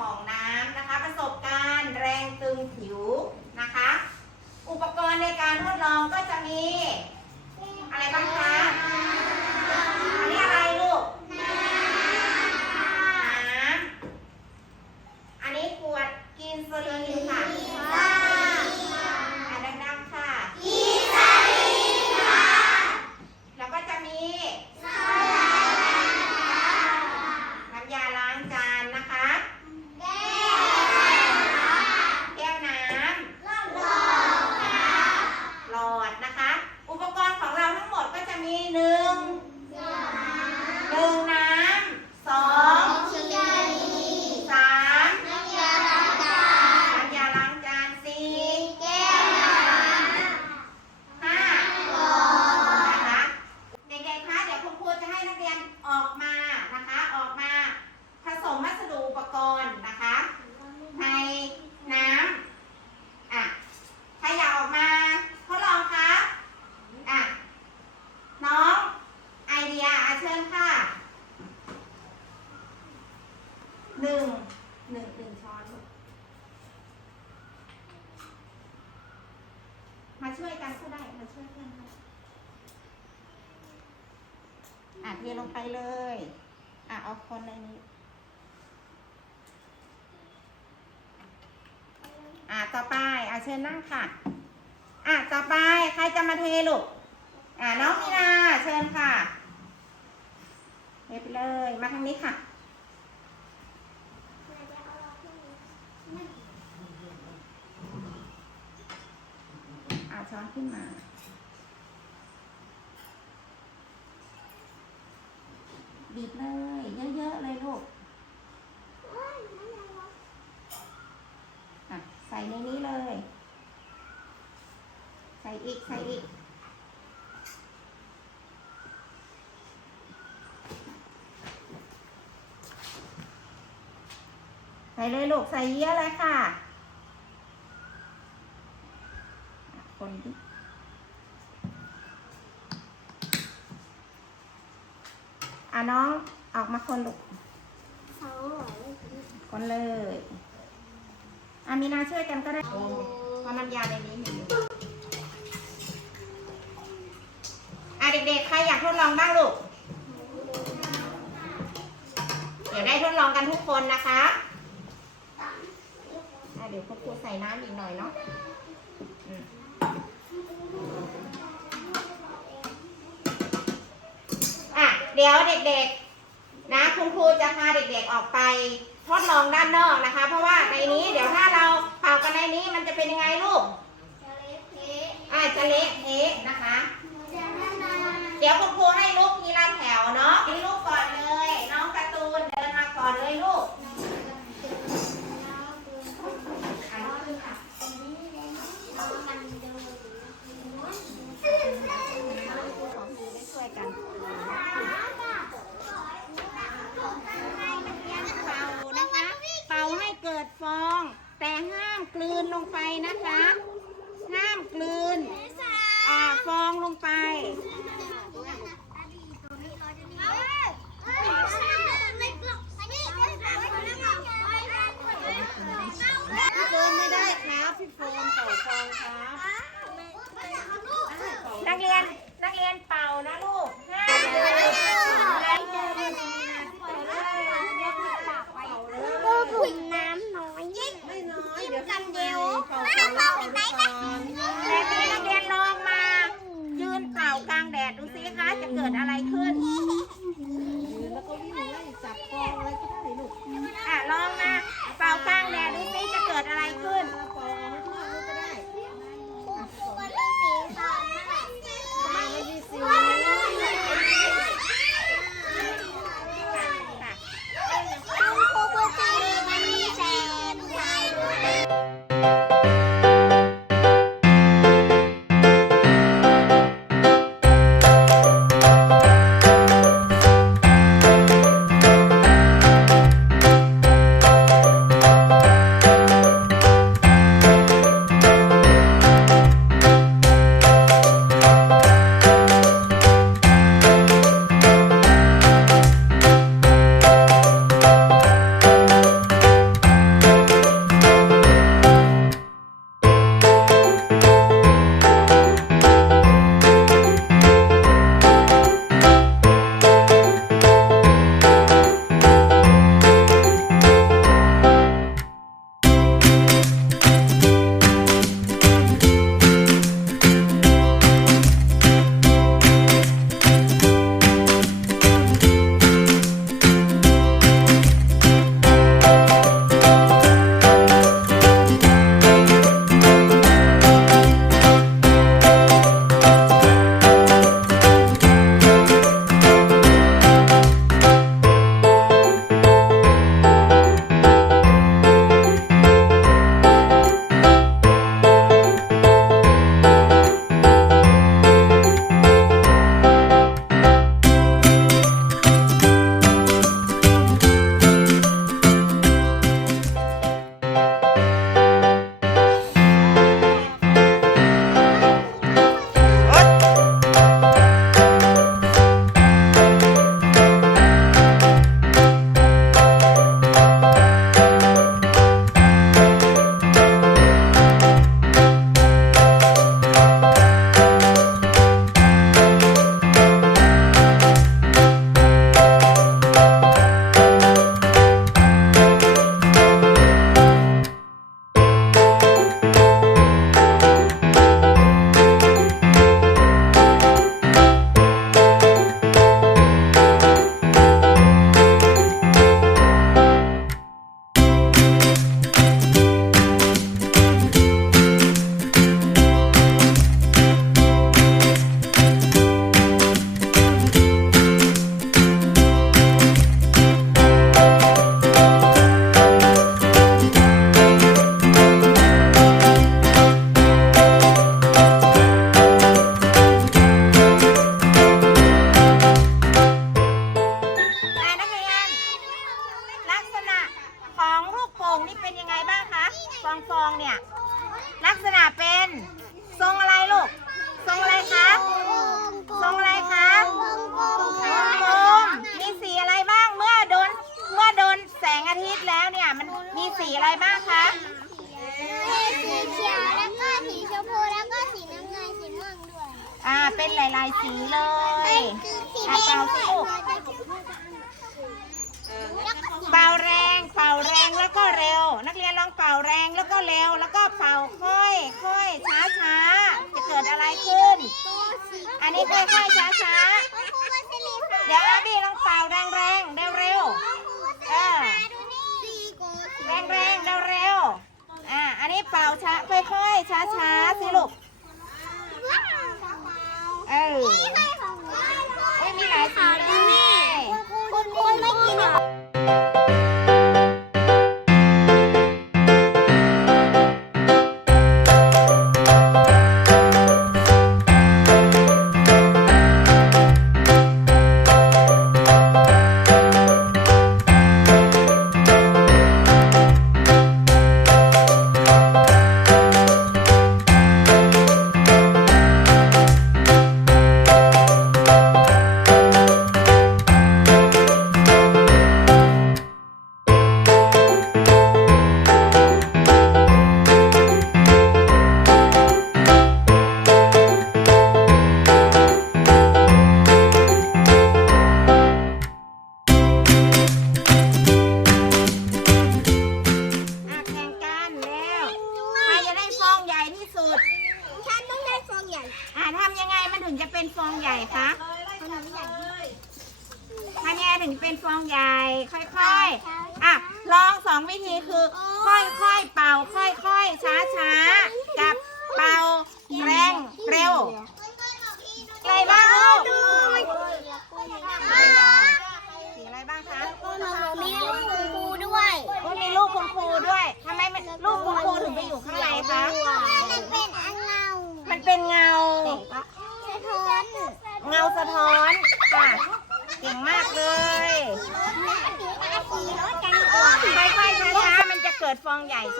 ของน้ำนะคะ ประสบการณ์แรงตึงผิวนะคะ อุปกรณ์ในการทดลองก็จะมี อะไรบ้างคะ อันนี้อะไรลูก น้ำ อันนี้ขวดกินสลินค่ะอะดังๆค่ะ แล้วก็จะมี น้ำยาล้างจานนะคะ แก้วน้ำ หลอดนะคะ อุปกรณ์ของเราทั้งหมดก็จะมีหนึ่งหนึ่งน้ำสองสามน้ำยาล้างจานสี่ห้านะคะ เด็กๆคะเดี๋ยวคุณครูจะให้นักเรียนออกมานะคะ ออกมาผสมวัสดุอุปกรณ์นะคะ ในน้ำอะ ใครอยากออกมาทดลองคะอะ น้องไอเดียอาเชิญค่ะหนึ่งหนึ่งหนึ่งช้อนลูกมาช่วยกันก็ได้ มาช่วยเพื่อนก็ได้อะ เทลงไปเลย อะเอาคนในนี้ อะต่อไปอะเชิญนั่งค่ะ อะต่อไปใครจะมาเทลูก อะน้องมีนาเชิญค่ะเทไปเลย มาทางนี้ค่ะอะช้อนขึ้นมา บีบเลย เยอะๆเลยลูกอะใส่ในนี้เลย ใส่อีก ใส่อีก ใส่เลยลูก ใส่เยอะเลยค่ะ คนดิ อะน้องออกมาคนลูกคนเลย อามีนาช่วยกันก็ได้เพราะน้ำยาในนี้มีอยู่อะเด็กๆ ใครอยากทดลองบ้างลูก เดี๋ยวได้ทดลองกันทุกคนนะคะอะเดี๋ยวคุณครูใส่น้ำอีกหน่อยเนาะ เดี๋ยวเด็กๆ นะคุณครูจะพาเด็กๆออกไปทดลองด้านนอกนะคะ เพราะว่าในนี้เดี๋ยวถ้าเราเป่ากันในนี้มันจะเป็นยังไงลูกอาจจะเละเทะนะคะ เดี๋ยวคุณครูให้ลูกทีละแถวเนาะให้ลูกก่อนเลย เป่าช้าค่อยๆช้าๆสิลูกเออ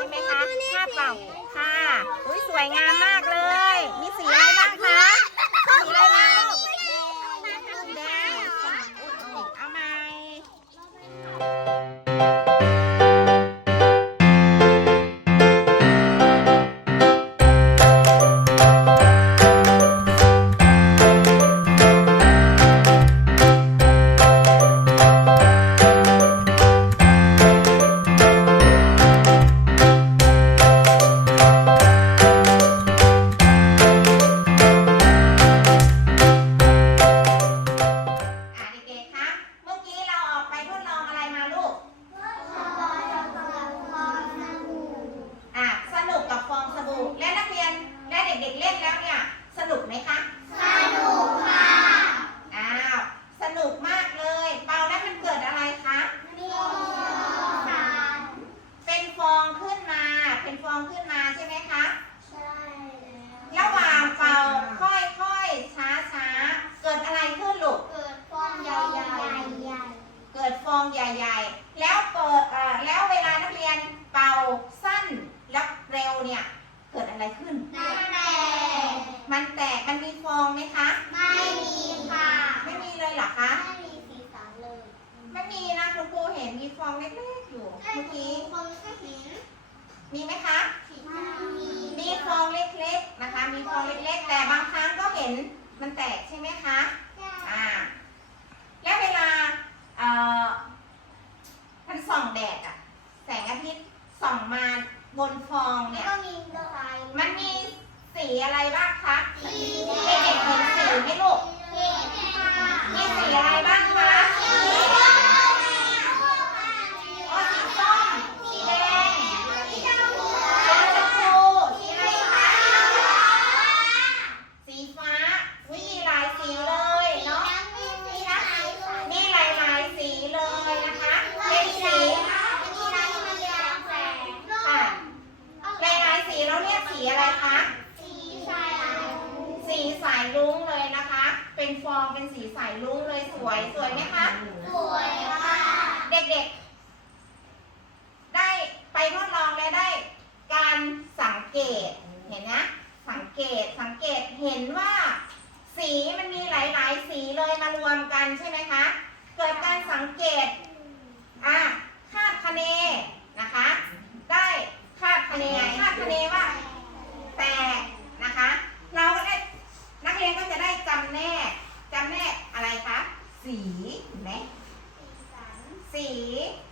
ใช่ไหมคะห้าเป่าค่ะ อุ้ยสวยงามมากเลย มีสีอะไรบ้างคะ เป็นฟองขึ้นมาใช่ไหมคะ ใช่แล้วระหว่างเป่าค่อยๆ ช้าๆ เกิดอะไรขึ้นลูก เกิดฟองใหญ่ๆใหญ่เกิดฟองใหญ่ใหญ่แล้วเปิดเอ่อแล้วเวลานักเรียนเป่าสั้นแล้วเร็วเนี่ย เกิดอะไรขึ้นมันแตกมันแตก มันมีฟองไหมคะ ไม่มีค่ะไม่มีเลยเหรอคะ ไม่มีสีสันเลย ไม่มีนะคุณครูเห็นมีฟองเล็กๆอยู่เมื่อกี้ มีไหมคะมีฟองเล็กๆนะคะ มีฟองเล็กๆ แต่บางครั้งก็เห็นมันแตกใช่ไหมคะอ่าและเวลาเอ่อมันส่องแดดอะแสงอาทิตย์ส่องมาบนฟองเนี่ยมันมีสีอะไรบ้างคะสีเด็กๆเห็นสีไหมลูกมีสีอะไรบ้างคะ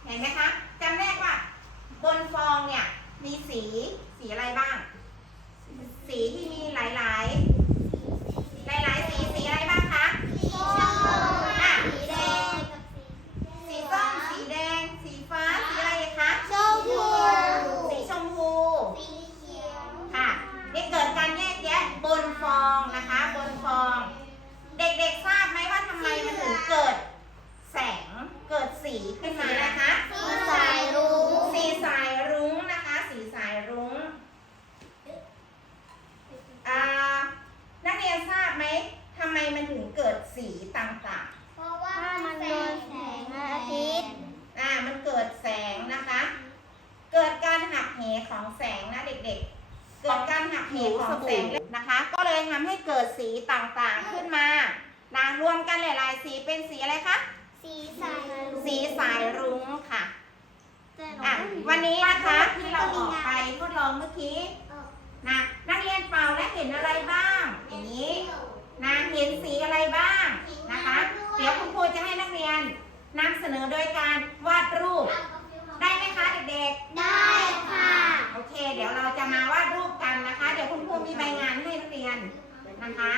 เห็นไหมคะจำแนกว่า บนฟองเนี่ยมีสีสีอะไรบ้าง สีที่มีหลาย ๆ หลาย ๆ สีสีอะไรบ้างคะ สีชมพู อะ สีแดงกับสี สีส้มสีแดง สีฟ้า สีอะไรอีกคะ ชมพู สีชมพู สีเขียว ค่ะได้เกิดการแยกแยะบนฟองนะคะ บนฟอง เด็กๆทราบไหมว่าทำไมมันถึงเกิดแสง เกิด สีขึ้นมานะคะ วันนี้นะคะที่เราออกไปทดลองเมื่อกี้นะนักเรียนเป่าและเห็นอะไรบ้าง อย่างนี้นะเห็นสีอะไรบ้างนะคะ เดี๋ยวคุณครูจะให้นักเรียนนำเสนอโดยการวาดรูป ได้ไหมคะเด็กๆ ได้ค่ะ โอเค เดี๋ยวเราจะมาวาดรูปกันนะคะ เดี๋ยวคุณครูมีใบงานให้นักเรียนนะคะ